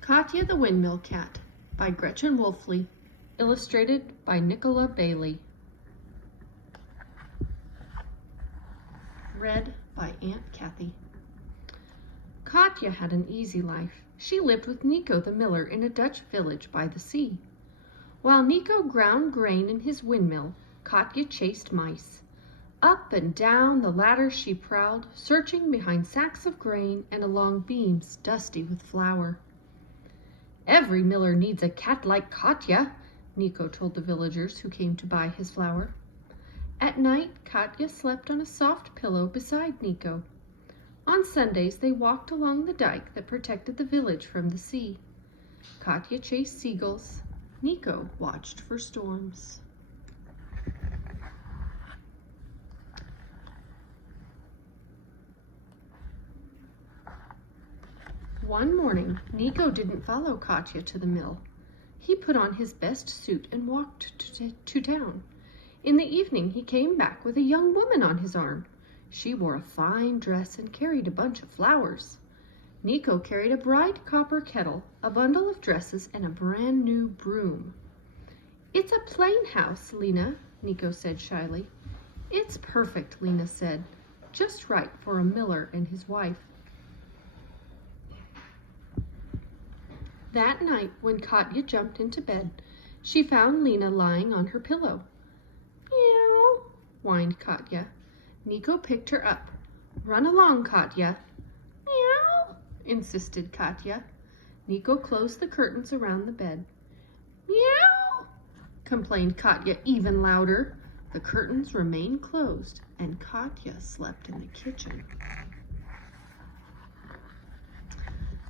Katje the Windmill Cat by Gretchen Woelfee, illustrated by Nicola Bayley. Read by Aunt Kathy. Katje had an easy life. She lived with Nico the miller in a Dutch village by the sea. While Nico ground grain in his windmill, Katje chased mice. Up and down the ladder she prowled, searching behind sacks of grain and along beams dusty with flour. "Every miller needs a cat like Katje," Nico told the villagers who came to buy his flour. At night, Katje slept on a soft pillow beside Nico. On Sundays, they walked along the dike that protected the village from the sea. Katje chased seagulls. Nico watched for storms. One morning, Nico didn't follow Katje to the mill. He put on his best suit and walked to town. In the evening, he came back with a young woman on his arm. She wore a fine dress and carried a bunch of flowers. Nico carried a bright copper kettle, a bundle of dresses, and a brand new broom. "It's a plain house, Lena," Nico said shyly. "It's perfect," Lena said. "Just right for a miller and his wife." That night, when Katje jumped into bed, she found Lena lying on her pillow. "Meow," whined Katje. Nico picked her up. "Run along, Katje." "Meow," insisted Katje. Nico closed the curtains around the bed. "Meow," complained Katje even louder. The curtains remained closed, and Katje slept in the kitchen.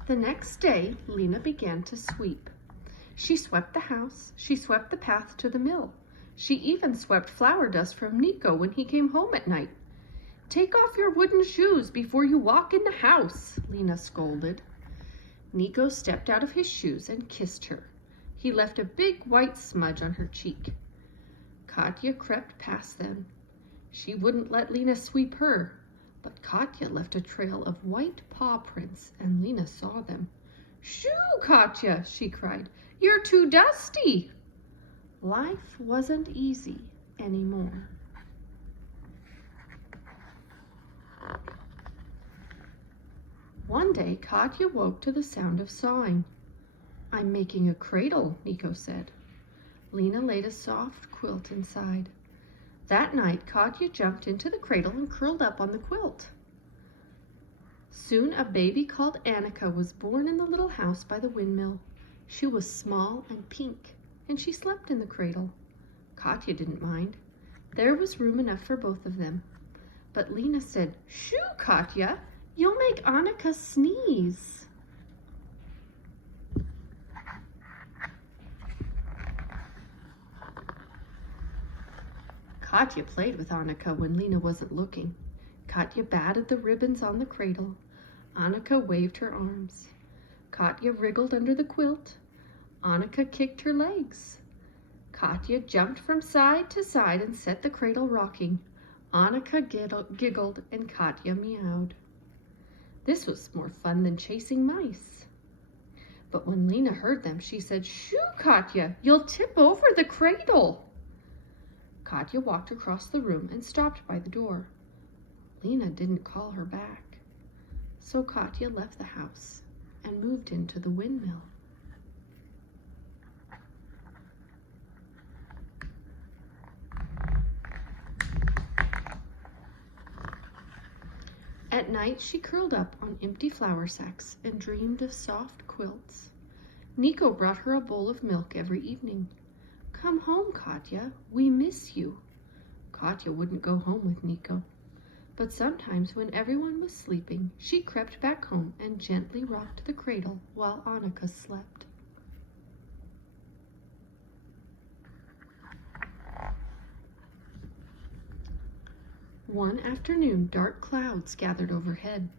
The next day, Lena began to sweep. She swept the house. She swept the path to the mill. She even swept flour dust from Nico when he came home at night. "Take off your wooden shoes before you walk in the house," Lena scolded. Nico stepped out of his shoes and kissed her. He left a big white smudge on her cheek. Katje crept past them. She wouldn't let Lena sweep her. But Katje left a trail of white paw prints, and Lena saw them. "Shoo, Katje," she cried. "You're too dusty." Life wasn't easy anymore. One day, Katje woke to the sound of sawing. "I'm making a cradle," Nico said. Lena laid a soft quilt inside. That night, Katje jumped into the cradle and curled up on the quilt. Soon a baby called Annika was born in the little house by the windmill. She was small and pink, and she slept in the cradle. Katje didn't mind. There was room enough for both of them. But Lena said, "Shoo, Katje, you'll make Annika sneeze." Katje played with Annika when Lena wasn't looking. Katje batted the ribbons on the cradle. Annika waved her arms. Katje wriggled under the quilt. Annika kicked her legs. Katje jumped from side to side and set the cradle rocking. Annika giggled and Katje meowed. This was more fun than chasing mice. But when Lena heard them, she said, "Shoo, Katje, you'll tip over the cradle." Katje walked across the room and stopped by the door. Lena didn't call her back. So Katje left the house and moved into the windmill. At night, she curled up on empty flour sacks and dreamed of soft quilts. Nico brought her a bowl of milk every evening. "Come home, Katje, we miss you." Katje wouldn't go home with Nico. But sometimes when everyone was sleeping, she crept back home and gently rocked the cradle while Annika slept. One afternoon, dark clouds gathered overhead.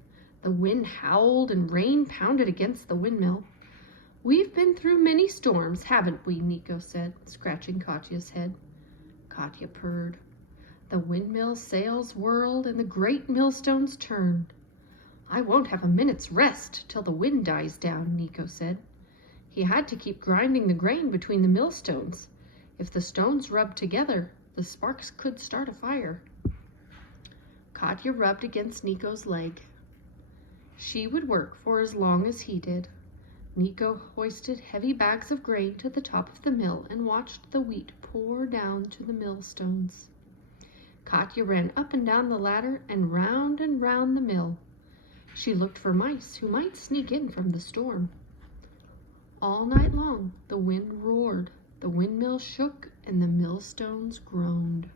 The wind howled and rain pounded against the windmill. "We've been through many storms, haven't we?" Nico said, scratching Katje's head. Katje purred. The windmill sails whirled and the great millstones turned. "I won't have a minute's rest till the wind dies down," Nico said. He had to keep grinding the grain between the millstones. If the stones rubbed together, the sparks could start a fire. Katja rubbed against Nico's leg. She would work for as long as he did. Nico hoisted heavy bags of grain to the top of the mill and watched the wheat pour down to the millstones. Katja ran up and down the ladder and round the mill. She looked for mice who might sneak in from the storm. All night long, the wind roared, the windmill shook, and the millstones groaned.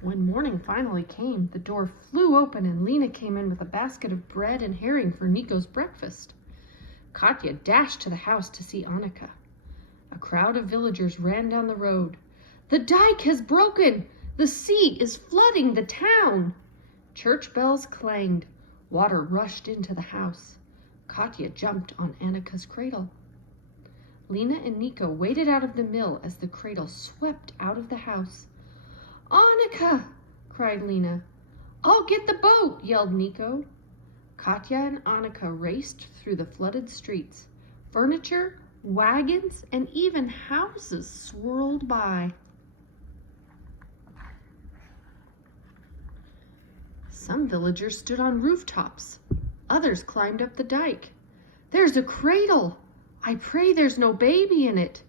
When morning finally came, the door flew open and Lena came in with a basket of bread and herring for Nico's breakfast. Katja dashed to the house to see Annika. A crowd of villagers ran down the road. "The dike has broken! The sea is flooding the town!" Church bells clanged. Water rushed into the house. Katja jumped on Annika's cradle. Lena and Nico waded out of the mill as the cradle swept out of the house. "Annika!" cried Lena. "I'll get the boat!" yelled Nico. Katja and Annika raced through the flooded streets. Furniture, wagons, and even houses swirled by. Some villagers stood on rooftops. Others climbed up the dike. "There's a cradle! I pray there's no baby in it.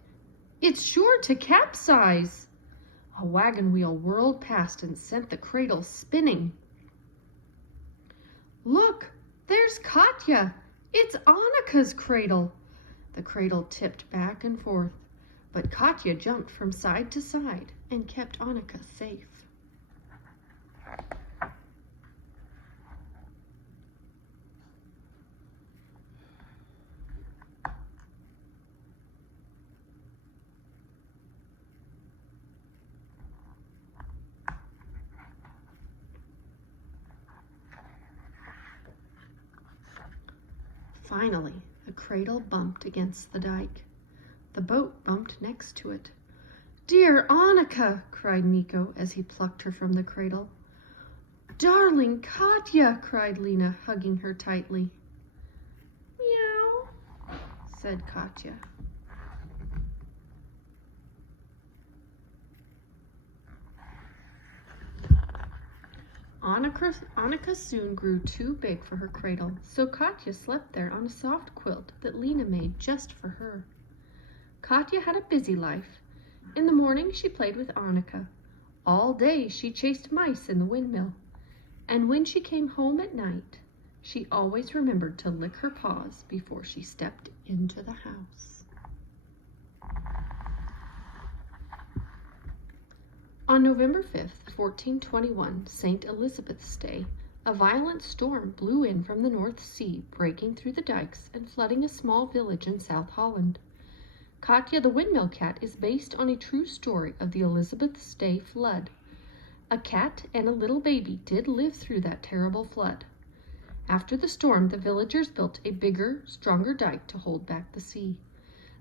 It's sure to capsize." A wagon wheel whirled past and sent the cradle spinning. "Look, there's Katja! It's Annika's cradle!" The cradle tipped back and forth, but Katja jumped from side to side and kept Annika safe. Finally, the cradle bumped against the dike. The boat bumped next to it. "Dear Annika!" cried Nico as he plucked her from the cradle. "Darling Katja!" cried Lena, hugging her tightly. "Meow," said Katja. Annika soon grew too big for her cradle, so Katja slept there on a soft quilt that Lena made just for her. Katja had a busy life. In the morning she played with Annika. All day she chased mice in the windmill. And when she came home at night, she always remembered to lick her paws before she stepped into the house. On November 5th, 1421, St. Elizabeth's Day, a violent storm blew in from the North Sea, breaking through the dikes and flooding a small village in South Holland. Katje the Windmill Cat is based on a true story of the Elizabeth's Day flood. A cat and a little baby did live through that terrible flood. After the storm, the villagers built a bigger, stronger dike to hold back the sea.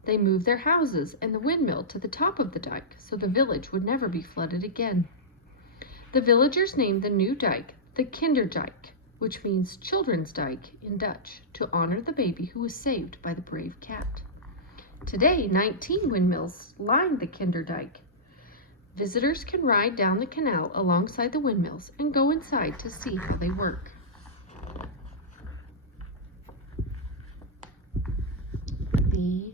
They moved their houses and the windmill to the top of the dike so the village would never be flooded again. The villagers named the new dike the Kinderdijk, which means children's dike in Dutch, to honor the baby who was saved by the brave cat. Today, 19 windmills line the Kinderdijk. Visitors can ride down the canal alongside the windmills and go inside to see how they work. The